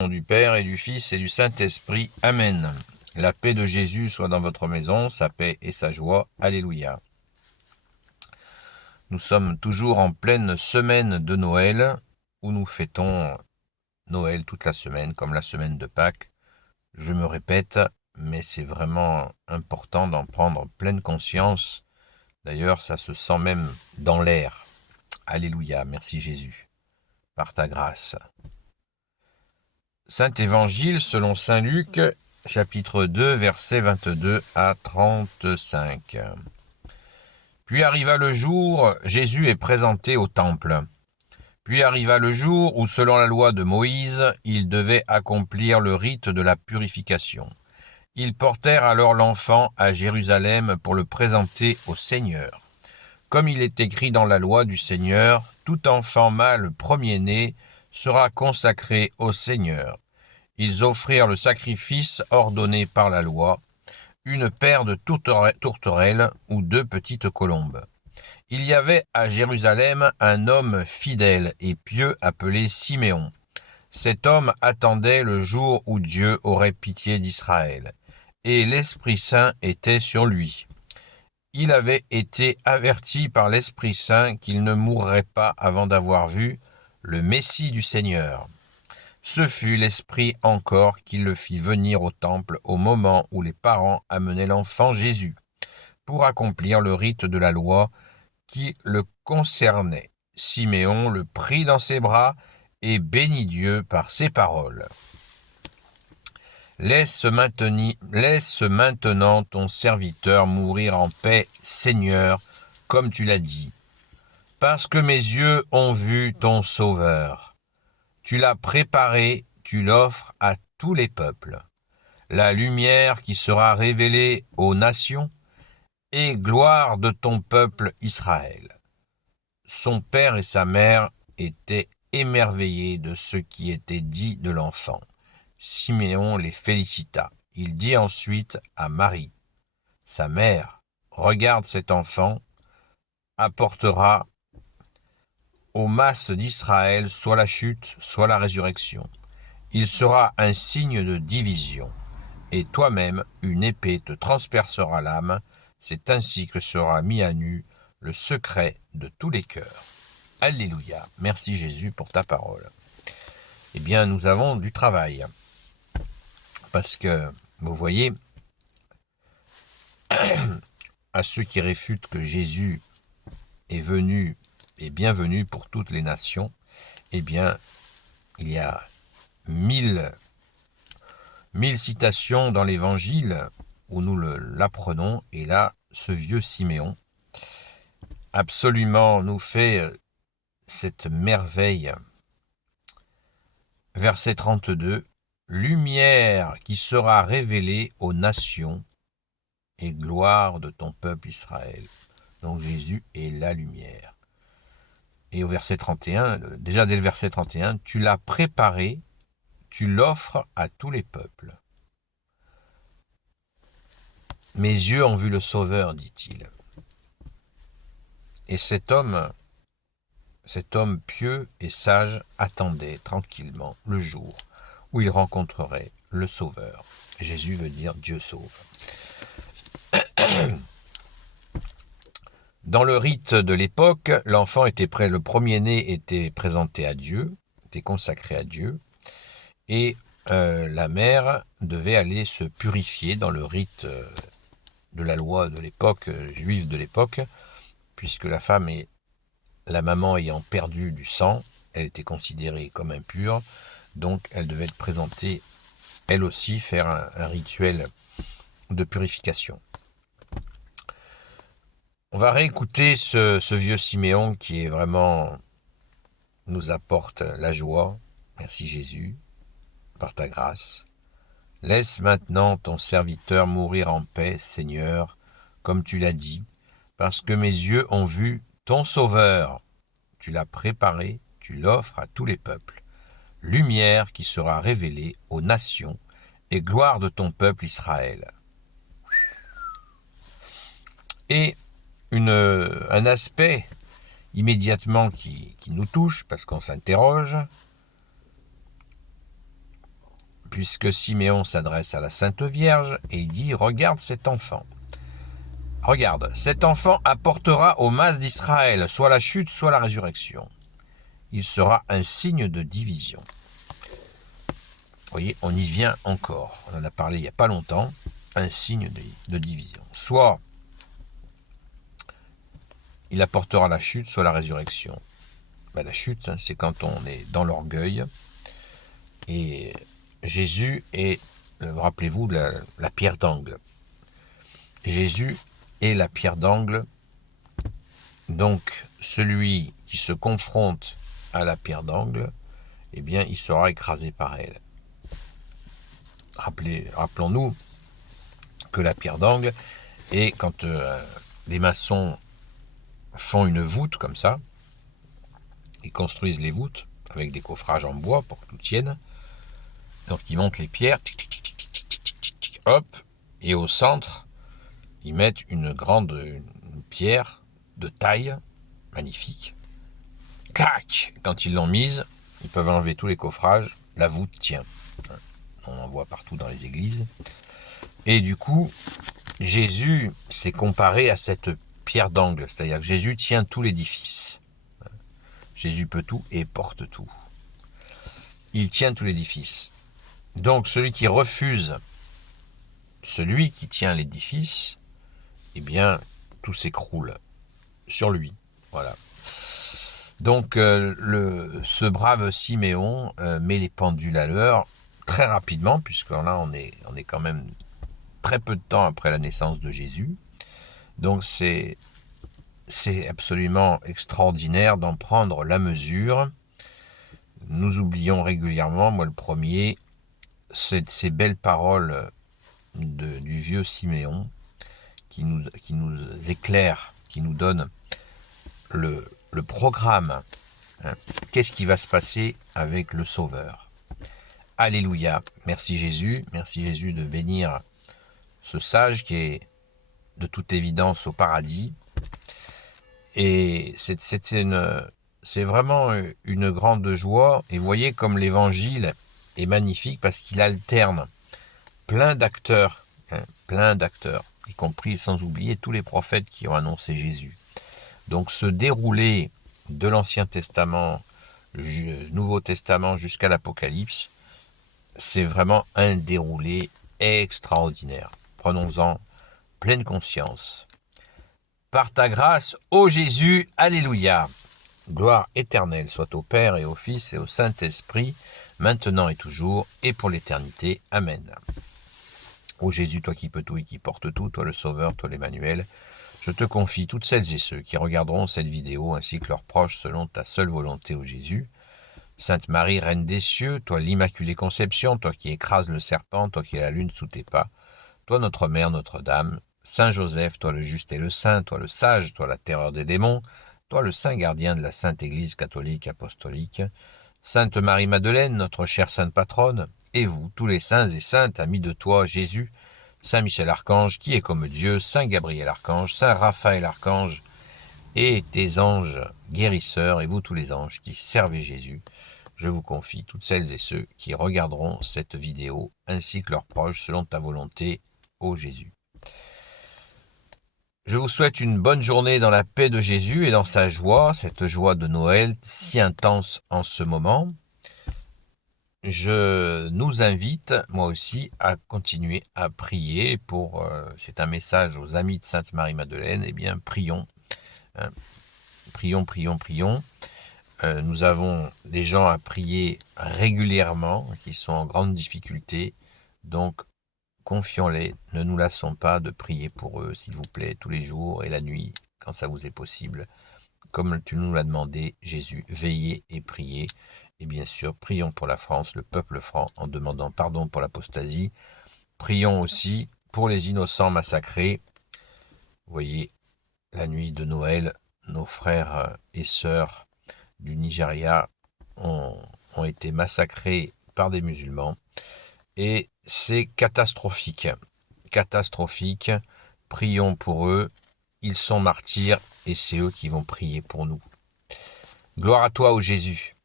Au nom du Père et du Fils et du Saint-Esprit. Amen. La paix de Jésus soit dans votre maison, sa paix et sa joie. Alléluia. Nous sommes toujours en pleine semaine de Noël, où nous fêtons Noël toute la semaine, comme la semaine de Pâques. Je me répète, mais c'est vraiment important d'en prendre pleine conscience. D'ailleurs, ça se sent même dans l'air. Alléluia, merci Jésus, par ta grâce. Saint Évangile selon saint Luc, chapitre 2, versets 22 à 35. Puis arriva le jour, Jésus est présenté au temple. Puis arriva le jour où, selon la loi de Moïse, il devait accomplir le rite de la purification. Ils portèrent alors l'enfant à Jérusalem pour le présenter au Seigneur. Comme il est écrit dans la loi du Seigneur, tout enfant mâle premier-né sera consacré au Seigneur. Ils offrirent le sacrifice ordonné par la loi, une paire de tourterelles ou 2 petites colombes. Il y avait à Jérusalem un homme fidèle et pieux appelé Siméon. Cet homme attendait le jour où Dieu aurait pitié d'Israël, et l'Esprit Saint était sur lui. Il avait été averti par l'Esprit Saint qu'il ne mourrait pas avant d'avoir vu le Messie du Seigneur. Ce fut l'Esprit encore qui le fit venir au temple au moment où les parents amenaient l'enfant Jésus, pour accomplir le rite de la loi qui le concernait. Siméon le prit dans ses bras et bénit Dieu par ces paroles. Laisse maintenant ton serviteur mourir en paix, Seigneur, comme tu l'as dit, parce que mes yeux ont vu ton Sauveur. Tu l'as préparé, tu l'offres à tous les peuples. La lumière qui sera révélée aux nations et gloire de ton peuple Israël. Son père et sa mère étaient émerveillés de ce qui était dit de l'enfant. Siméon les félicita. Il dit ensuite à Marie, sa mère, « Regarde cet enfant, apportera aux masses d'Israël soit la chute, soit la résurrection. Il sera un signe de division, et toi-même, une épée te transpercera l'âme. C'est ainsi que sera mis à nu le secret de tous les cœurs. » Alléluia. Merci Jésus pour ta parole. Eh bien, nous avons du travail. Parce que, vous voyez, à ceux qui réfutent que Jésus est venu et bienvenu pour toutes les nations, eh bien, il y a 1000 citations dans l'Évangile où nous l'apprenons, et là, ce vieux Siméon absolument nous fait cette merveille. Verset 32, « Lumière qui sera révélée aux nations et gloire de ton peuple Israël. » Donc Jésus est la lumière. Et au verset 31, déjà dès le verset 31, « Tu l'as préparé, tu l'offres à tous les peuples. » Mes yeux ont vu le Sauveur, dit-il. Et cet homme pieux et sage attendait tranquillement le jour où il rencontrerait le Sauveur. Jésus veut dire Dieu sauve. Dans le rite de l'époque, l'enfant le premier-né était présenté à Dieu, était consacré à Dieu, et la mère devait aller se purifier dans le rite de la loi de l'époque, juive de l'époque, puisque la maman ayant perdu du sang, elle était considérée comme impure, donc elle devait être présentée, elle aussi, faire un rituel de purification. On va réécouter ce vieux Siméon qui est vraiment nous apporte la joie. Merci Jésus, par ta grâce. Laisse maintenant ton serviteur mourir en paix, Seigneur, comme tu l'as dit, parce que mes yeux ont vu ton Sauveur. Tu l'as préparé, tu l'offres à tous les peuples. Lumière qui sera révélée aux nations et gloire de ton peuple Israël. Et un aspect immédiatement qui nous touche, parce qu'on s'interroge, puisque Siméon s'adresse à la Sainte Vierge et il dit « Regarde cet enfant. Regarde, cet enfant apportera aux masses d'Israël soit la chute, soit la résurrection. Il sera un signe de division. » Vous voyez, on y vient encore. On en a parlé il n'y a pas longtemps. Un signe de division. Soit il apportera la chute, soit la résurrection. Ben, la chute, c'est quand on est dans l'orgueil. Et Jésus est, rappelez-vous, la pierre d'angle. Jésus est la pierre d'angle. Donc, celui qui se confronte à la pierre d'angle, eh bien, il sera écrasé par elle. Rappelons-nous que la pierre d'angle est quand les maçons font une voûte comme ça, ils construisent les voûtes avec des coffrages en bois pour que tout tienne. Donc ils montent les pierres, hop, et au centre, ils mettent une pierre de taille magnifique. Clac! Quand ils l'ont mise, ils peuvent enlever tous les coffrages, la voûte tient. On en voit partout dans les églises. Et du coup, Jésus s'est comparé à cette pierre d'angle, c'est-à-dire que Jésus tient tout l'édifice. Jésus peut tout et porte tout. Il tient tout l'édifice. Donc celui qui refuse, celui qui tient l'édifice, eh bien, tout s'écroule sur lui. Voilà. Donc ce brave Siméon met les pendules à l'heure très rapidement, puisque là on est quand même très peu de temps après la naissance de Jésus. Donc c'est absolument extraordinaire d'en prendre la mesure. Nous oublions régulièrement, moi le premier, ces belles paroles du vieux Siméon qui nous éclaire, qui nous donne le programme. Qu'est-ce qui va se passer avec le Sauveur? Alléluia. Merci Jésus de bénir ce sage qui est de toute évidence au paradis. Et c'est vraiment une grande joie. Et vous voyez comme l'évangile est magnifique parce qu'il alterne plein d'acteurs, y compris sans oublier tous les prophètes qui ont annoncé Jésus. Donc ce déroulé de l'Ancien Testament, Nouveau Testament jusqu'à l'Apocalypse, c'est vraiment un déroulé extraordinaire. Prenons-en pleine conscience. Par ta grâce, ô Jésus, alléluia. Gloire éternelle soit au Père et au Fils et au Saint-Esprit, maintenant et toujours, et pour l'éternité. Amen. Ô Jésus, toi qui peux tout et qui portes tout, toi le Sauveur, toi l'Emmanuel, je te confie toutes celles et ceux qui regarderont cette vidéo, ainsi que leurs proches, selon ta seule volonté, ô Jésus. Sainte Marie, Reine des cieux, toi l'Immaculée Conception, toi qui écrases le serpent, toi qui es la lune sous tes pas, toi notre Mère, Notre-Dame, Saint Joseph, toi le juste et le saint, toi le sage, toi la terreur des démons, toi le saint gardien de la Sainte Église catholique apostolique, Sainte Marie-Madeleine, notre chère sainte patronne, et vous, tous les saints et saintes, amis de toi, Jésus, Saint Michel Archange, qui est comme Dieu, Saint Gabriel Archange, Saint Raphaël Archange, et tes anges guérisseurs, et vous tous les anges qui servez Jésus, je vous confie toutes celles et ceux qui regarderont cette vidéo, ainsi que leurs proches, selon ta volonté, ô Jésus. Je vous souhaite une bonne journée dans la paix de Jésus et dans sa joie, cette joie de Noël si intense en ce moment. Je nous invite, moi aussi, à continuer à prier pour, c'est un message aux amis de Sainte Marie-Madeleine, eh bien, prions. Hein. Prions. Nous avons des gens à prier régulièrement, qui sont en grande difficulté, donc confions-les, ne nous lassons pas de prier pour eux, s'il vous plaît, tous les jours et la nuit, quand ça vous est possible. Comme tu nous l'as demandé, Jésus, veillez et priez. Et bien sûr, prions pour la France, le peuple franc, en demandant pardon pour l'apostasie. Prions aussi pour les innocents massacrés. Vous voyez, la nuit de Noël, nos frères et sœurs du Nigeria ont été massacrés par des musulmans. Et c'est catastrophique. Prions pour eux. Ils sont martyrs et c'est eux qui vont prier pour nous. Gloire à toi, ô Jésus.